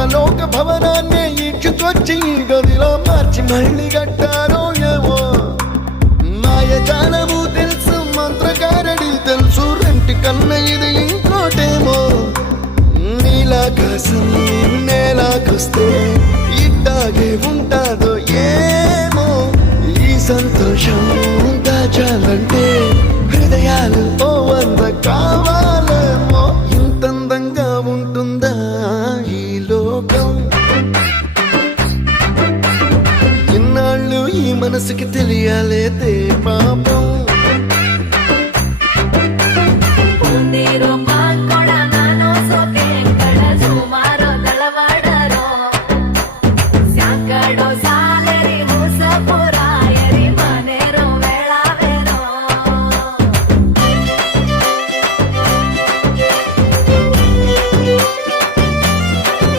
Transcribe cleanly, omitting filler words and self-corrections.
ఇంద్రలోక భవనాన్ని ఈడ్చుకొచ్చి ఈ గదిలో మార్చి మళ్ళీ కట్టారో ఏమో మాయజాలము తెలుసు మంత్రకారడి తెలుసు రెంటి కన్న ఇది ఇంకోటేమో నీలాకాశం నేలాకొస్తే ఇట్టాగే ఉంటాదో ఏమో ఈ సంతోషం దాచాలంటే హృదయాలు ఓ వంద కావాలేమో ఇంతందంగా ఉంటుందా ఈ లోకం ఇన్నాళ్ళు ఈ మనసుకి తెలియాలేదే